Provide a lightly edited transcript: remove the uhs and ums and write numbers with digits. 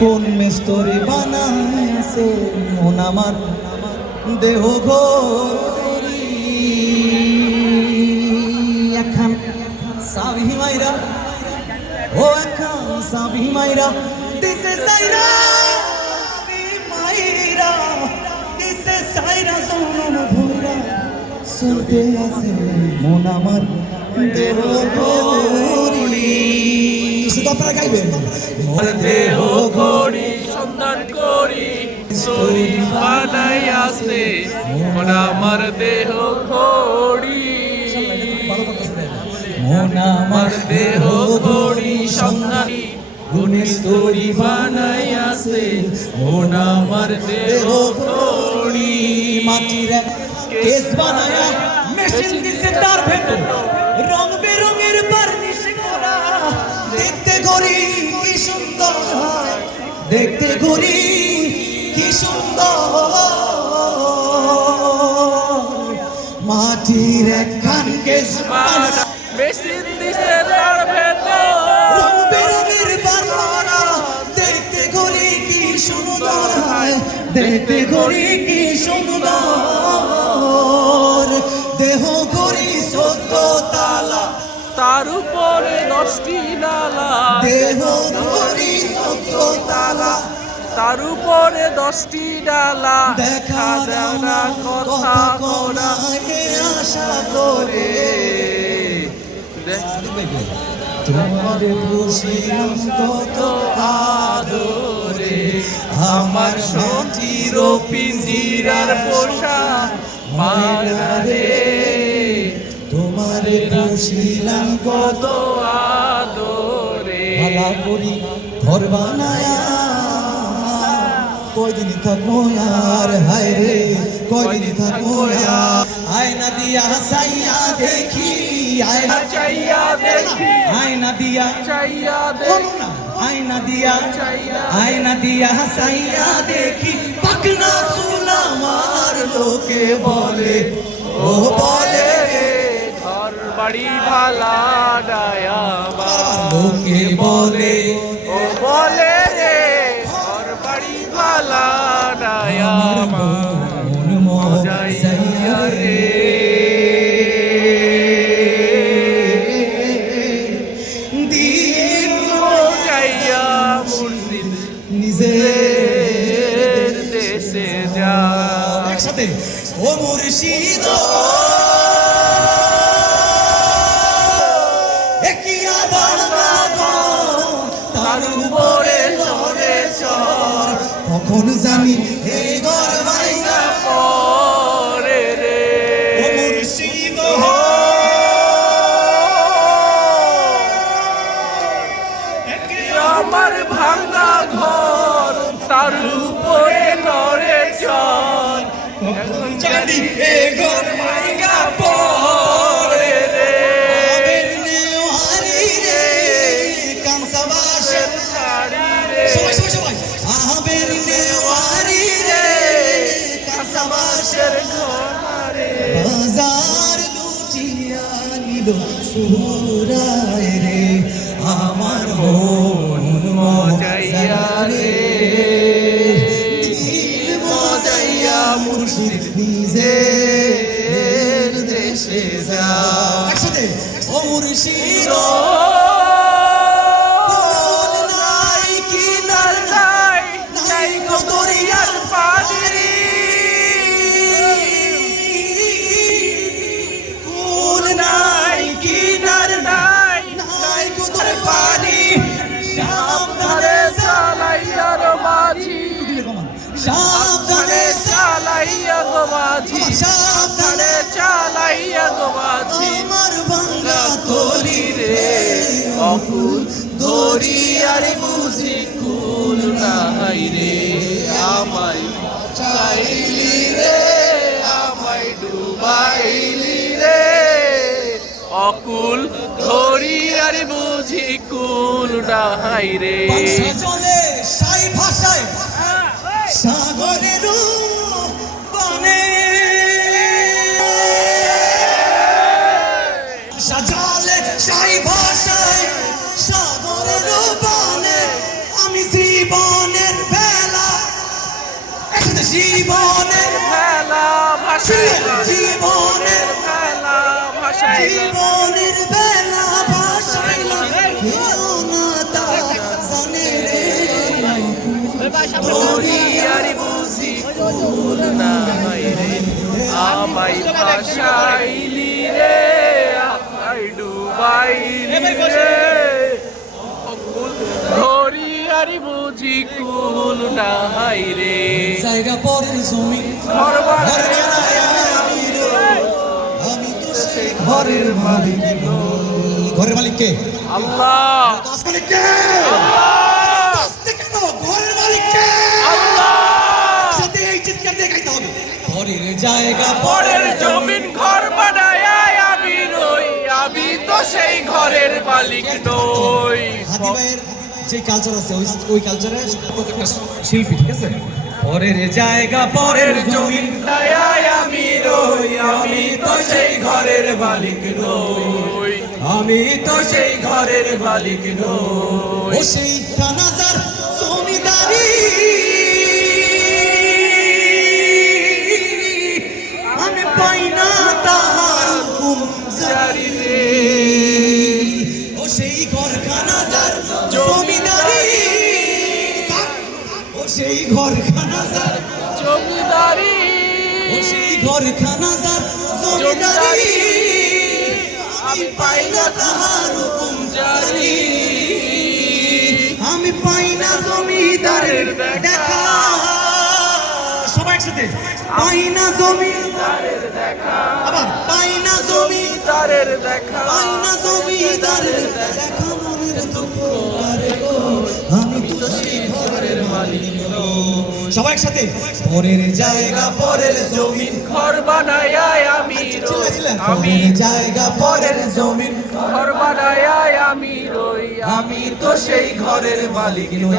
কোন মিস্ত্রি বানাইছে মন আমার দেহ ঘড়ি এখন সাবি মাইরা ও এখন সাবি মাইরা দিছে সাইরা মাইরা দিছে সাইরা জনম ভুরা চলতে আছে মন আমার দেহ ঘড়ি। শুধু আপনারা গাইবেন মোর দেহ ঘড়ি সন্ধান করি সরি বানাই আছে মন আমার দেহ ঘড়ি মন আমার দেহ ঘড়ি সন্ধান গুণেশ তরি বানাই আছে মন আমার দেহ ঘড়ি। মাটির কেস বানায়া মেশিন দিছে তার ভেতর রং বেরঙের বার্নিশ করা দেখতে ঘড়ি কি সুন্দর দেখতে ঘড়ি কি সুন্দর মাটির একখান কেস বানায়া মেশিন দিছে তার ভেতর রং বেরঙের বার্না দেখতে ঘড়ি কি সুন্দর দেখতে ঘড়ি কি সুন্দর দেহ ঘড়ি 14 তালা তার উপরে 10টি ডালা দেহ ঘড়ি 14 তালা তার উপরে 10টি ডালা দেখা দাও না কথা কোনা আশা করে তোমার বসিলাম কত আদরে আমার সখীর পিঞ্জিরার পোষা মায়া রে তোমার বসিলাম কত আদরে ভালা করি ঘর বানায়া কয়দিন থাকবো আর হায় রে কয়দিন থাকবো আয়না দিয়া সাইয়া দেখি আয়না চাইয়া দেখি আয়না দিয়া চাইয়া বলো দেখি না আয়না দিয়া আয়না দিয়া সাইয়া দেখি পাকনা সুলামার লোকে বলে ও বলে ঘর বাড়ি ভালা ডায়া লোকে বলে ও বলে রে ঘর বাড়ি ভালা ডায়া মন মজাইয়া রে দিন যাইয়া মুর্শিদ নিজের দেশে যা একসাথে ও মুর্শিদ একিয়া বাংলা তার উপরে লড়ে চর কখন জানি এই ঘর ভাইয়া পরে রে ও মুর্শিদ আমার ভাঙা ঘর তার উপরে নড়ে চল কখন জানি এই ঘর ভাইয়া পরে রে আবের নেওয়ারি রে কামসাবাসে সবাই সবাই সবাই আবের নেওয়ারি রে কামসাবাসের বাজার লুটিয়া নিল সুরায় রে আমার মন মজাইয়া রে দিল মজাইয়া মুর্শিদ নিজের দেশে যা একসাথে ও মুর্শিদ নাই কি নার নাই নাই গো দরিয়ার পানি কোন নাই কি নার নাই নাই গো দরিয়ার পানি সাবধানে চালাইয়া গো মাঝি সাবধানে চালাইয়া গো মাঝি সাবধানে চালাইয়া গো মাঝি আমার ভাঙ্গা তরি রে অকুল দরিয়ার বুঝি কুল নাই রে আমায় চাইলি রে আমায় ডুবাইলি রে অকুল দরিয়ার বুঝি কুল নাই রে ভাষা চলে সাই ভাষায় সাগরের বানে সাজালে সাই ভাষায় সাগরের বানে আমি জীবনে জীবনের ভেলা ভাসাইলাম জীবনের ভেলা ভাসাইলাম জীবনের বেলা ভাসাইলাম কেউ না তা জানে রে দরিয়ারি বুঝি কুল নাই রে আমায় ভাসাইলি রে আমায় ডুবাইলি রে দরিয়ারি বুঝি কুল নাই রে জায়গা পরের জমি ঘর ঘর বানায় বানায় আমি রই। আমি তো সেই ঘরের মালিক নই। ঘরের মালিক কে? আল্লাহ মালিক কে? আস্তে কেন? ঘরের মালিক কে? আল্লাহ সাথে এই চিৎকার দিয়ে গাইতে হবে। ঘরের জায়গা পরের জমিন ঘর বানায় আমি রই আমি তো সেই ঘরের মালিক নই হাদি ভাইয়ের যে কালচার আছে ওই কালচারে প্রত্যেকটা শিল্পী, ঠিক আছে? পরের জায়গা পরের জমিন দয়ায় আমি রই আমি তো সেই ঘরের মালিক নই আমি তো সেই ঘরের মালিক নই ও সেই কানাজার জমিদারি আমি পাই না তাহার হুকুম জারি রে। ও সেই ঘর কানাজার জমিদারি ও সেই ঘর কানাজার জমিদারি ও সেই ঘর কানাজার জমিদারি আমি পাই না তাহার হুকুম জারি আমি পাই না জমিদারের দেখা সবাই একসাথে পাই না জমিদারের দেখা আবার পাই না তারের দেখা পাই না জমিদারের দেখা মনের দুঃখ করে গো আমি তো সেই ঘরের মালিক নই। সবাই একসাথে পরের জায়গা পরের জমিন ঘর বানায় আমি রই আমি পরের জায়গা পরের জমিন ঘর বানায় আমি রই আমি তো সেই ঘরের মালিক নই